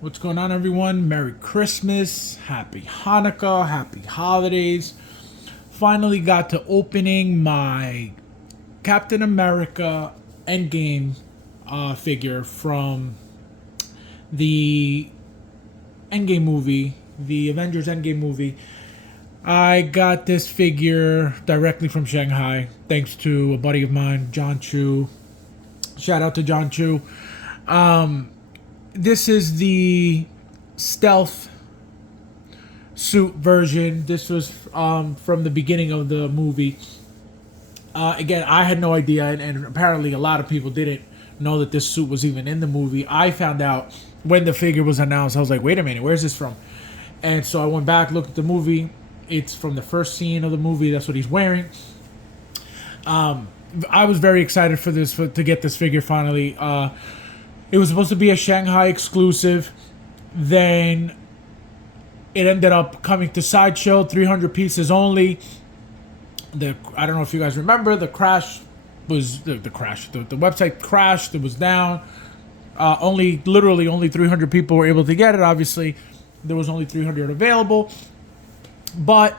What's going on, everyone? Merry Christmas, Happy Hanukkah, Happy Holidays. Finally got to opening my Captain America Endgame figure from the Endgame movie, the Avengers Endgame movie. I got this figure directly from Shanghai, thanks to a buddy of mine, John Chu. Shout out to John Chu. This is the stealth suit version. This was from the beginning of the movie. Again, I had no idea, and apparently a lot of people didn't know that this suit was even in the movie. I found out when the figure was announced. I was like, wait a minute, where's this from? And so I went back, looked at the movie. It's from the first scene of the movie. That's what he's wearing. I was very excited for this, to get this figure finally. It was supposed to be a Shanghai exclusive. Then it ended up coming to Sideshow, 300 pieces only. I don't know if you guys remember, the crash was the crash. The website crashed. It was down. Literally only 300 people were able to get it. Obviously, there was only 300 available. But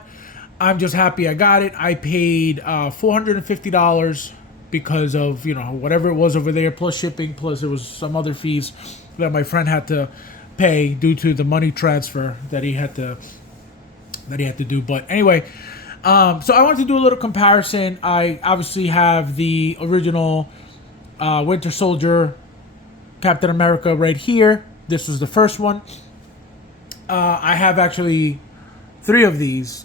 I'm just happy I got it. I paid $450 because of, whatever it was over there, plus shipping, plus there was some other fees that my friend had to pay due to the money transfer that he had to do. But anyway, so I wanted to do a little comparison. I obviously have the original Winter Soldier Captain America right here. This was the first one. I have actually three of these.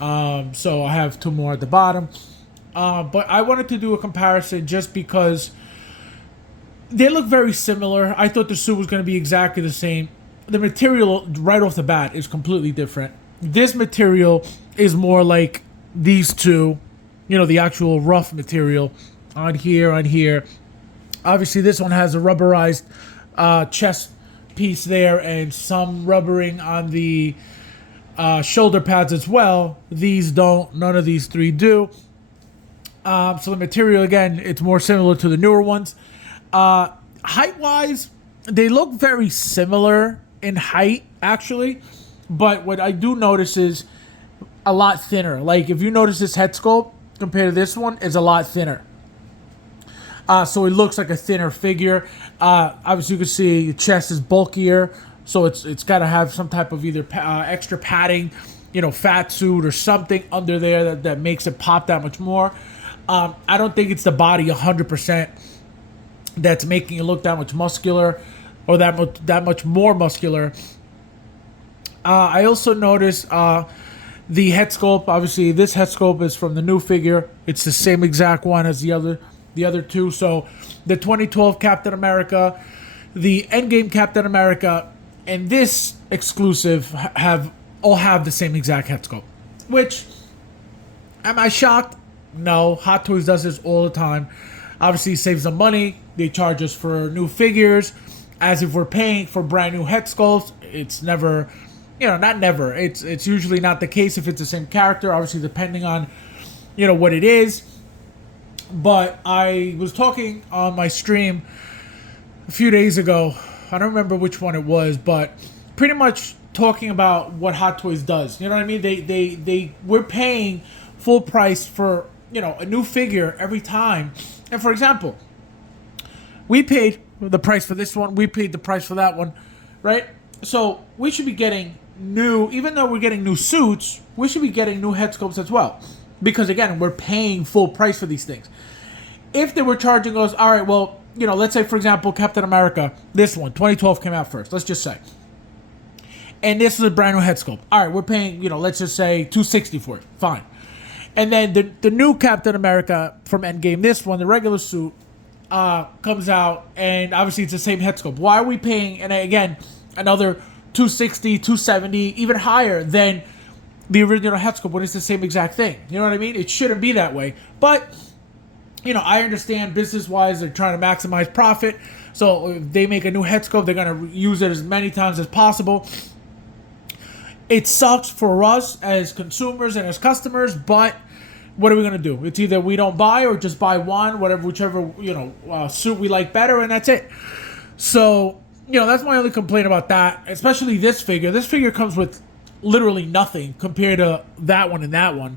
So I have two more at the bottom. But I wanted to do a comparison just because they look very similar. I thought the suit was going to be exactly the same. The material right off the bat is completely different. This material is more like these two, the actual rough material on here. Obviously, this one has a rubberized chest piece there and some rubbering on the shoulder pads as well. These don't. None of these three do. So the material, again, it's more similar to the newer ones. Height-wise, they look very similar in height, actually. But what I do notice is a lot thinner. Like, if you notice this head sculpt compared to this one, it's a lot thinner. So it looks like a thinner figure. Obviously, you can see the chest is bulkier. So it's got to have some type of either extra padding, fat suit or something under there that makes it pop that much more. I don't think it's the body 100% that's making it look that much muscular or that much more muscular. I also noticed the head sculpt. Obviously, this head sculpt is from the new figure. It's the same exact one as the other two. So the 2012 Captain America, the Endgame Captain America, and this exclusive all have the same exact head sculpt. Which, am I shocked? No. Hot Toys does this all the time. Obviously, it saves them money. They charge us for new figures, as if we're paying for brand new head sculpts. It's never, not never. It's usually not the case if it's the same character. Obviously, depending on, what it is. But I was talking on my stream a few days ago. I don't remember which one it was, but pretty much talking about what Hot Toys does. You know what I mean? We're paying full price for, a new figure every time. And for example, we paid the price for this one. We paid the price for that one, right? So we should be getting even though we're getting new suits, we should be getting new head sculpts as well. Because again, we're paying full price for these things. If they were charging us, all right, well, let's say, for example, Captain America, this one, 2012 came out first, let's just say. And this is a brand new head sculpt. All right, we're paying, let's just say $260 for it. Fine. And then the new Captain America from Endgame, this one, the regular suit, comes out, and obviously it's the same head sculpt. Why are we paying, and again, another $260, $270, even higher than the original head sculpt when it's the same exact thing? You know what I mean? It shouldn't be that way. But, I understand business-wise, they're trying to maximize profit. So if they make a new head sculpt, they're going to use it as many times as possible. It sucks for us as consumers and as customers, but what are we going to do? It's either we don't buy or just buy one, whichever suit we like better, and that's it. So that's my only complaint about that. Especially this figure. This figure comes with literally nothing compared to that one and that one,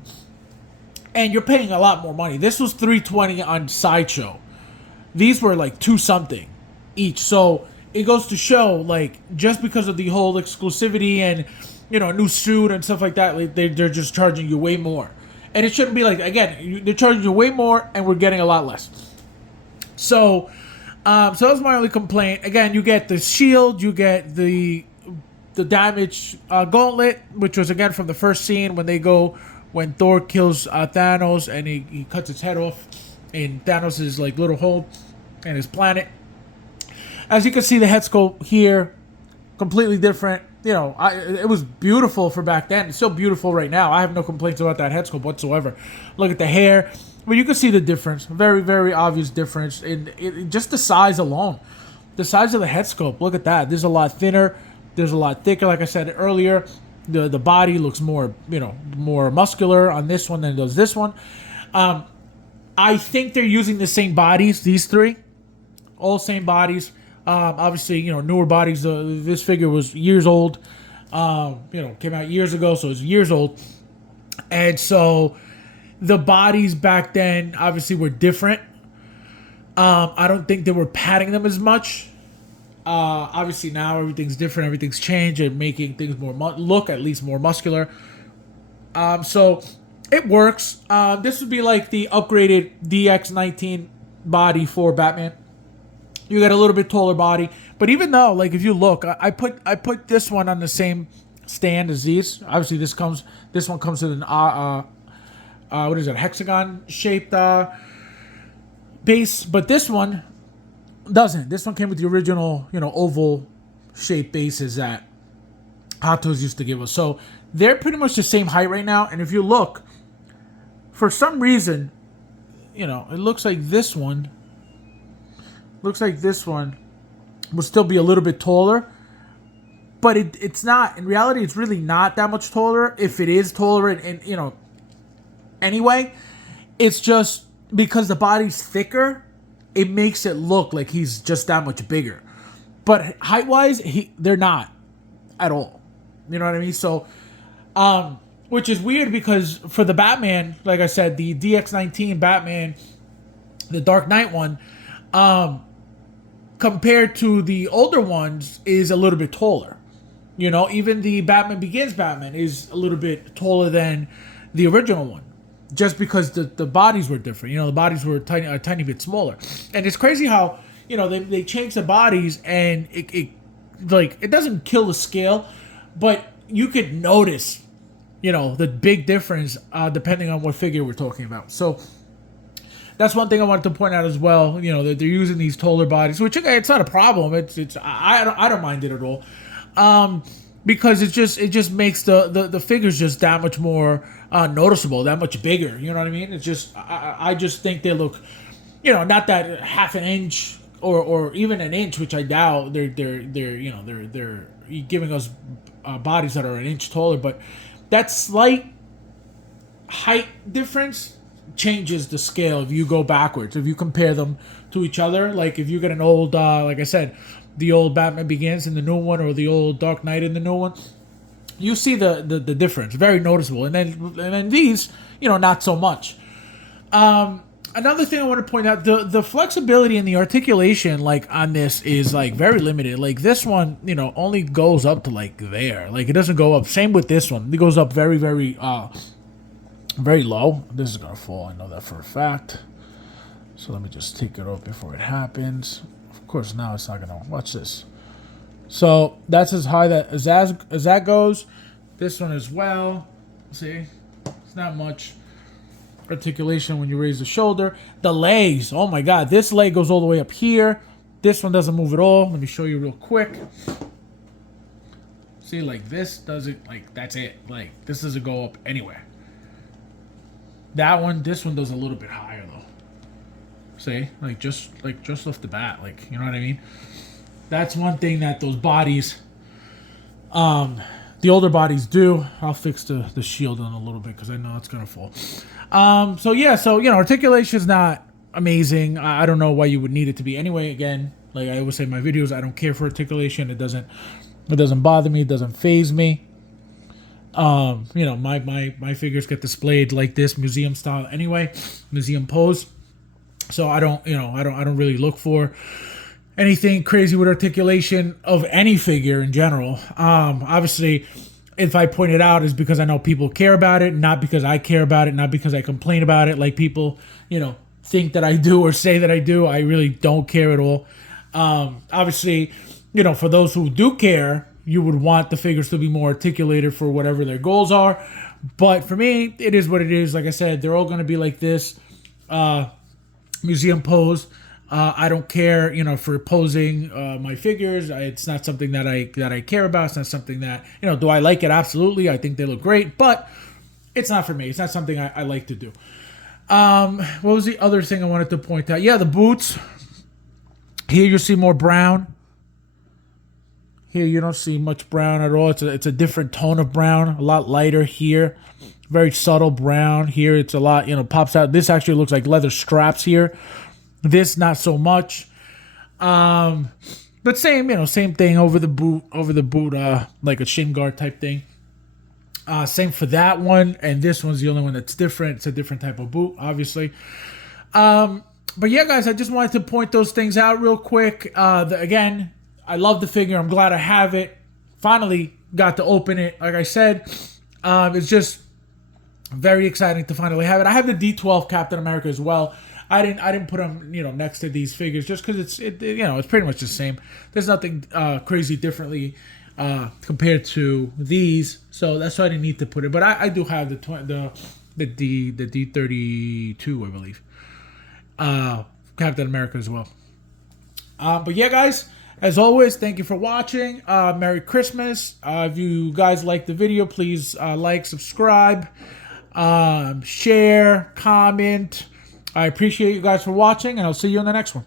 and you're paying a lot more money. This was $320 on Sideshow. These were like two something each. So it goes to show, like, just because of the whole exclusivity and a new suit and stuff like that, like, they're just charging you way more. And it shouldn't be like, again, they're charging you way more, and we're getting a lot less. So, so that's my only complaint. Again, you get the shield, you get the damage gauntlet, which was again from the first scene when Thor kills Thanos and he cuts his head off in Thanos' like little hole in his planet. As you can see, the head sculpt here, completely different. It was beautiful for back then. It's still beautiful right now. I have no complaints about that head sculpt whatsoever. Look at the hair. But you can see the difference. Very, very obvious difference in just the size alone. The size of the head sculpt. Look at that. There's a lot thinner. There's a lot thicker. Like I said earlier, the body looks more, more muscular on this one than it does this one. I think they're using the same bodies. These three, all same bodies. Obviously, newer bodies. This figure was years old. Came out years ago, so it's years old. And so the bodies back then obviously were different. I don't think they were padding them as much. Obviously now everything's different. Everything's changed and making things more look at least more muscular. So it works. This would be like the upgraded DX19 body for Batman. You get a little bit taller body, but even though, like, if you look, I put this one on the same stand as these. Obviously, this one comes with an what is it, hexagon shaped base, but this one doesn't. This one came with the original, oval shaped bases that Hot Toys used to give us. So they're pretty much the same height right now. And if you look, for some reason, it looks like this one. Looks like this one will still be a little bit taller, but it's not. In reality, it's really not that much taller. If it is taller, and anyway, it's just because the body's thicker, it makes it look like he's just that much bigger. But height-wise, they're not at all. You know what I mean? So, which is weird because for the Batman, like I said, the DX19 Batman, the Dark Knight one, compared to the older ones, is a little bit taller. Even the Batman Begins Batman is a little bit taller than the original one, just because the bodies were different. The bodies were a tiny bit smaller, and it's crazy how they changed the bodies, and it doesn't kill the scale, but you could notice the big difference depending on what figure we're talking about. So that's one thing I wanted to point out as well. That they're using these taller bodies, which again, it's not a problem. I don't mind it at all, because it just makes the figures just that much more noticeable, that much bigger. You know what I mean? It's just I just think they look, not that half an inch or even an inch, which I doubt. They're giving us bodies that are an inch taller, but that slight height difference changes the scale if you go backwards. If you compare them to each other, like if you get an old, like I said, the old Batman Begins in the new one, or the old Dark Knight in the new one, you see the difference, very noticeable. And then these, not so much. Another thing I want to point out, the flexibility and the articulation, like, on this is like very limited. Like this one, only goes up to like there. Like it doesn't go up. Same with this one. It goes up very, very very low. This is gonna fall. I know that for a fact. So let me just take it off before it happens. Of course, now it's not gonna. Watch this. So that's as high as that goes. This one as well. See, it's not much articulation when you raise the shoulder. The legs. Oh my God, this leg goes all the way up here. This one doesn't move at all. Let me show you real quick. See, like this doesn't, like, that's it. Like this doesn't go up anywhere. This one does a little bit higher though. See, just off the bat, like, you know what I mean? That's one thing that those bodies, the older bodies do. I'll fix the shield in a little bit because I know it's gonna fall. So articulation's not amazing. I don't know why you would need it to be anyway. Again, Like I always say in my videos, I don't care for articulation. It doesn't bother me. It doesn't phase me. My figures get displayed like this, museum style anyway, museum pose. So I don't really look for anything crazy with articulation of any figure in general. Obviously, if I point it out, is because I know people care about it, not because I care about it, not because I complain about it, like people, think that I do or say that I do. I really don't care at all. Obviously, for those who do care, you would want the figures to be more articulated for whatever their goals are. But for me, it is what it is. Like I said, they're all going to be like this. Museum pose. I don't care, for posing my figures. It's not something that I care about. It's not something that Do I like it? Absolutely. I think they look great, but it's not for me. It's not something I like to do. What was the other thing I wanted to point out? Yeah, the boots. Here you see more brown. Here you don't see much brown at all. It's a different tone of brown, a lot lighter here. Very subtle brown. Here it's a lot, pops out. This actually looks like leather straps here. This not so much. But same thing over the boot, like a shin guard type thing. Same for that one, and this one's the only one that's different. It's a different type of boot, obviously. But yeah, guys, I just wanted to point those things out real quick. Again, I love the figure. I'm glad I have it. Finally got to open it. Like I said, it's just very exciting to finally have it. I have the D12 Captain America as well. I didn't put them next to these figures just because it's pretty much the same. There's nothing crazy differently compared to these, so that's why I didn't need to put it. But I do have the D32, I believe, Captain America as well. But yeah, guys, as always, thank you for watching. Merry Christmas. If you guys like the video, please like, subscribe, share, comment. I appreciate you guys for watching, and I'll see you in the next one.